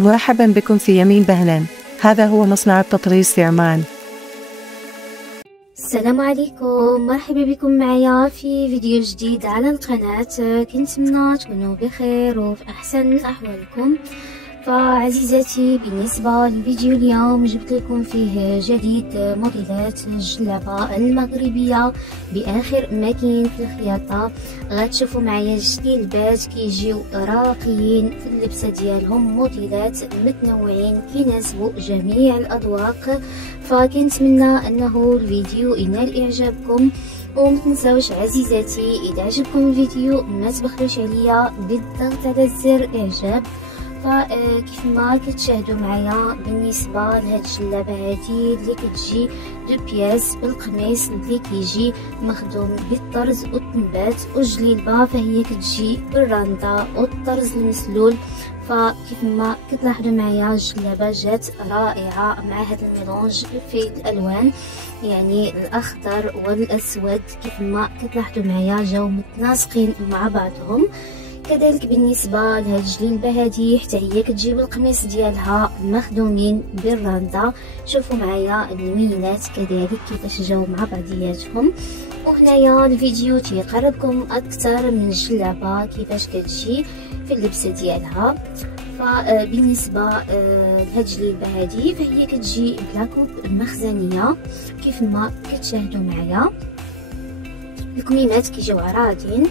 مرحبا بكم في يمين بهلان. هذا هو مصنع التطريز في عمان. السلام عليكم، مرحبا بكم معايا في فيديو جديد على القناة. كنتمنى تكونوا بخير وفي احسن احوالكم. فعزيزاتي، بالنسبة لفيديو اليوم جبت لكم فيه جديد موديلات الجلابة المغربية باخر ما كاين في الخياطة. غتشوفوا معايا جلبات كيجيو راقيين في اللبسة ديالهم، موديلات متنوعين كيناسبوا جميع الاذواق. فكنتمنى انه الفيديو ينال اعجابكم، وما تنساوش عزيزاتي اذا عجبكم الفيديو ما تبخلوش عليا بالضغط على زر اعجاب. فكيف ما كتشاهدوا معايا بالنسبه لهاد الجلابه هادي اللي كتجي دو بياس بالقميص اللي كيجي مخدوم بالطرز والتنبات والجليبه، فهي كتجي بالراندا والطرز المسلول. فكيف ما كتلاحظوا معايا الجلابه جات رائعه مع هذا الميلونج في الالوان، يعني الاخضر والاسود. كيف ما كتلاحظوا معايا جاو متناسقين مع بعضهم. كذلك بالنسبه لهاد الجليبه هذه حتى هي كتجي بالقميص ديالها مخدومين بالراندا. شوفوا معايا اللوينات كذلك كيفاش جاو مع بعضياتهم. وهنايا الفيديو تيقربكم اكثر من الجلابه كيفاش كتجي في اللبسه ديالها. فبالنسبه لهاد الجليبه هذه فهي كتجي بلاكوب مخزنيه كيف ما كتشاهدوا معايا. الكميمات كيجيو عراضين.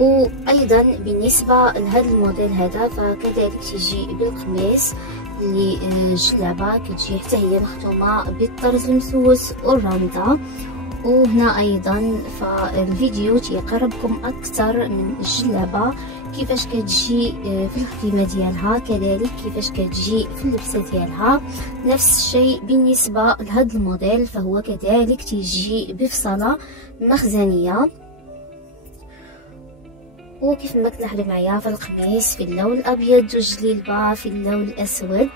وايضا بالنسبه لهذا الموديل هذا فكذلك تيجي بالقميص اللي الجلابه كتجي حتى هي مختومه بالطرز المسوس والراندا. وهنا ايضا فالفيديو تيقربكم اكثر من الجلابه كيفاش كتجي في الخدمه ديالها، كذلك كيفاش كتجي في اللبسه ديالها. نفس الشيء بالنسبه لهذا الموديل فهو كذلك تيجي بفصله مخزنيه. وكيف ما تلاحظوا معايا في القميص في اللون الابيض والجليبه في اللون الاسود.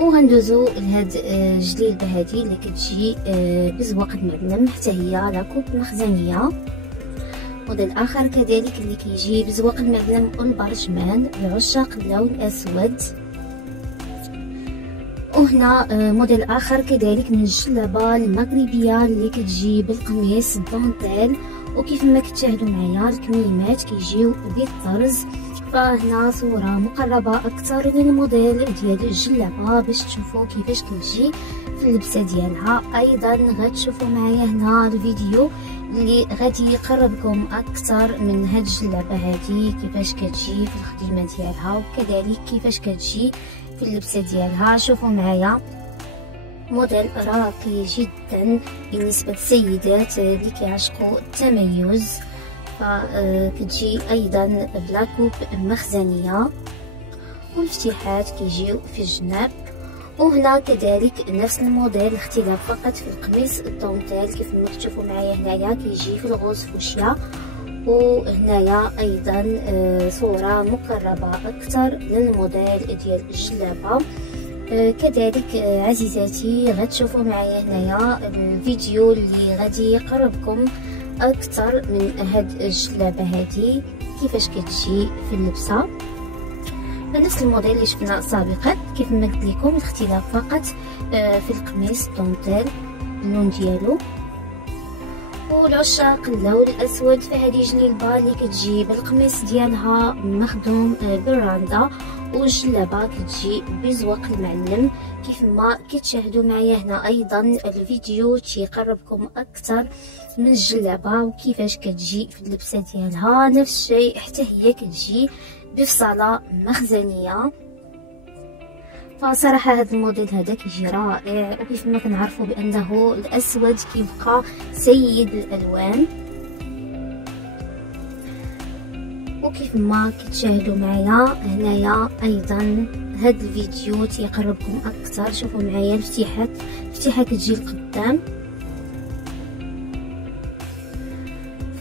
وغندوزو لهاد الجليبه هذه اللي كتجي بزواق المعلم حتى هي لاكوب مخزنيه. موديل اخر كذلك اللي كيجي بزواق المعلم والبرجمان لعشاق اللون الاسود. وهنا موديل اخر كذلك من الجلابه المغربيه اللي كتجي بالقميص الدونتيل. وكيف ما كتشاهدوا معايا الكميمات كيجيو بالطرز. فهنا صوره مقربه اكثر للموديل ديال الجلابه باش تشوفوا كيفاش كتجي في اللبسه ديالها. ايضا غتشوفوا معايا هنا الفيديو اللي غادي يقربكم اكثر من هاد الجلابه هذه كيفاش كتجي في الخدمه ديالها، وكذلك كيفاش كتجي في اللبسه ديالها. شوفوا معايا موديل راقي جدا بالنسبه للسيدات اللي كيعشقوا التميز. فكتجي ايضا بلاكوب مخزنيه والافتتاحات كيجيو في الجناب. وهنا كذلك نفس الموديل، اختلاف فقط في القميص الدونتيل كيف ما كتشوفوا معايا هنايا كيجي في الغوز فوشيا. وهنايا ايضا صوره مقربه اكثر للموديل ديال الجلابه. كذلك عزيزاتي غتشوفوا معايا هنايا الفيديو اللي غادي يقربكم اكثر من هاد الجلابه هذه كيفاش كتجي في اللبسه. نفس الموديل اللي شفنا سابقا كيف ما قلت لكم، الاختلاف فقط في القميص الدونتيل اللون ديالو. ولعشاق اللون الاسود فهذه جليبه اللي كتجي بالقميص ديالها مخدوم بالراندا، والجلابه كتجي بزواق المعلم كيف ما كتشاهدوا معايا هنا. ايضا الفيديو تيقربكم اكثر من الجلابه وكيفاش كتجي في اللبسه ديالها. نفس الشيء حتى هي كتجي بفصله مخزنيه. فصراحه هذا الموديل هذا كيجي رائع، وكيف ما كنعرفوا بانه الاسود كيبقى سيد الالوان. وكيف ما كتشاهدوا معايا هنايا ايضا هذا الفيديو تيقربكم اكثر. شوفوا معايا الفتحه كتجي لقدام.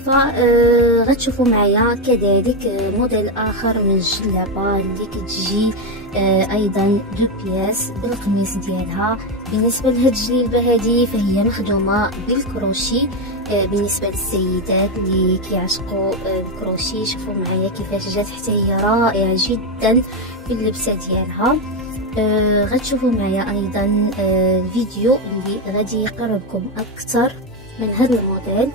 فغتشوفوا معايا كذلك موديل اخر من الجلابه اللي كتجي ايضا دو بياس بالقميص ديالها. بالنسبه لهاد الجليبه هذه فهي مخدومه بالكروشي بالنسبه للسيدات اللي كيعشقوا الكروشي، شوفوا معايا كيفاش جات حتى هي رائعه جدا في اللبسه ديالها. غتشوفوا معايا ايضا الفيديو اللي غادي يقربكم اكثر من هذا الموديل،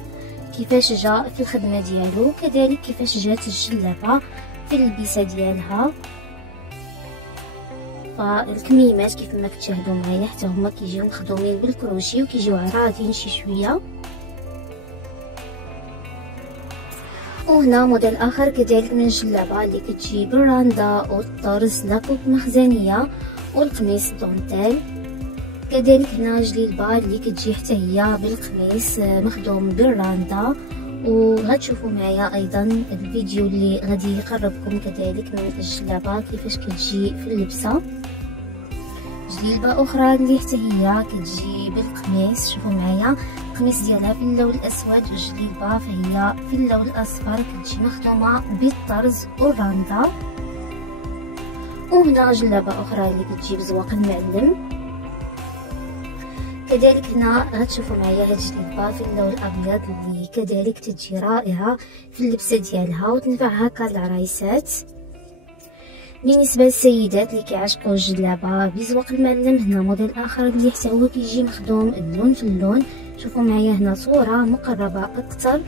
كيفاش جاء في الخدمه ديالو، كذلك كيفاش جات الجلابه في اللبسه ديالها. فالكميمات كيف ما كتشاهدوا معايا حتى هما كيجيو مخدومين بالكروشي وكيجيو عراضين شي شويه. وهنا موديل اخر كذلك من الجلابه اللي كتجي بالراندا والطرز لاكوب مخزنيه والقميص دونتيل. كذلك هنا جليبه اللي كتجي حتى هي بالقميص مخدوم بالراندا. وغتشوفوا معايا ايضا الفيديو اللي غادي يقربكم كذلك من الجلابه كيفاش كتجي في اللبسه. جليبه اخرى اللي حتى هي كتجي بالقميص، شوفوا معايا القميص ديالها في اللون الاسود والجليبه فهي في اللون الاصفر، كتجي مخدومه بالطرز والراندا. وهنا جلابه اخرى اللي كتجي بزواق المعلم. كذلك هنا غتشوفوا معايا هاد الجلابه في اللون الابيض اللي كذلك تجي رائعه في اللبسه ديالها وتنفع هكا للعرايسات. بالنسبه للسيدات اللي كيعشقوا الجلابه بزواق المعلم، هنا موديل اخر اللي حتى هو كيجي مخدوم اللون في اللون. شوفوا معايا هنا صوره مقربه اكثر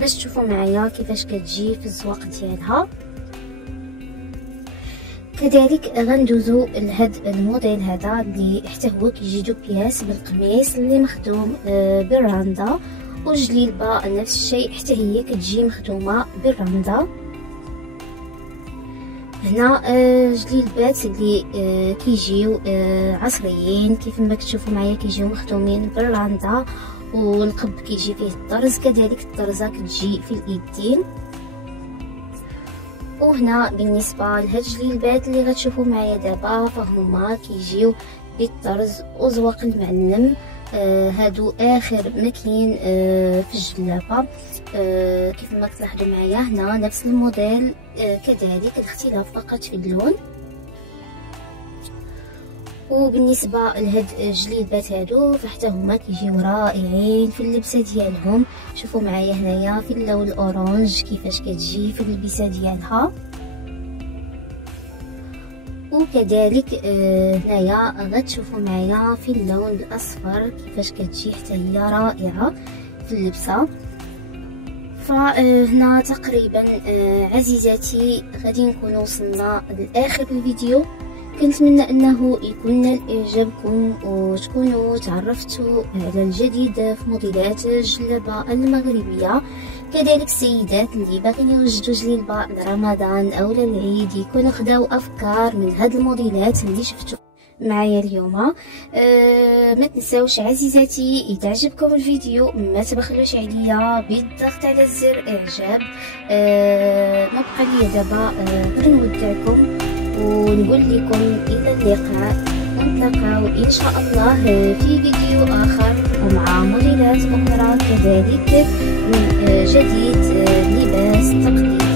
باش تشوفوا معايا كيفاش كتجي في الزواق ديالها. كذلك غندوزو لهاد الموديل هذا اللي حتى هو كيجي دو بياس بالقميص اللي مخدوم بالراندا، والجليبه نفس الشيء حتى هي كتجي مخدومه بالراندا. هنا جليبات اللي كيجيو عصريين كيف ما كتشوفوا معايا كيجيو مخدومين بالراندا والقب كيجي فيه الطرز، كذلك الطرزه كتجي في الايدين. وهنا بالنسبه لهاد الجليبات اللي غتشوفوا معايا دابا فهما كيجيو بالطرز وزواق المعلم. هادو اخر ما كاين في الجلابه. كيف ما كتلاحظوا معايا هنا نفس الموديل، كذلك الاختلاف فقط في اللون. وبالنسبه لهاد الجليبات هادو فحتى هما كيجيو رائعين في اللبسه ديالهم. شوفوا معايا هنايا في اللون الاورانج كيفاش كتجي في اللبسه ديالها، وكذلك هنايا غتشوفوا معايا في اللون الاصفر كيفاش كتجي حتى هي رائعه في اللبسه. فهنا تقريبا عزيزاتي غادي نكون وصلنا لاخر الفيديو. كنتمنى انه يكون نال اعجابكم وتكونوا تعرفتوا على الجديد في موديلات الجلابه المغربيه. كذلك السيدات اللي باغيين يوجدوا جليبه لرمضان او للعيد يكونوا خداو افكار من هاد الموديلات اللي شفتوا معايا اليوم. ما تنساوش عزيزاتي اذا عجبكم الفيديو ما تبخلوش عليا بالضغط على زر اعجاب. ما بقى لي دابا غير نودعكم ونقول لكم الى اللقاء، ونتلاقاو ان شاء الله في فيديو اخر ومع موديلات اخرى كذلك من جديد لباس تقليدي.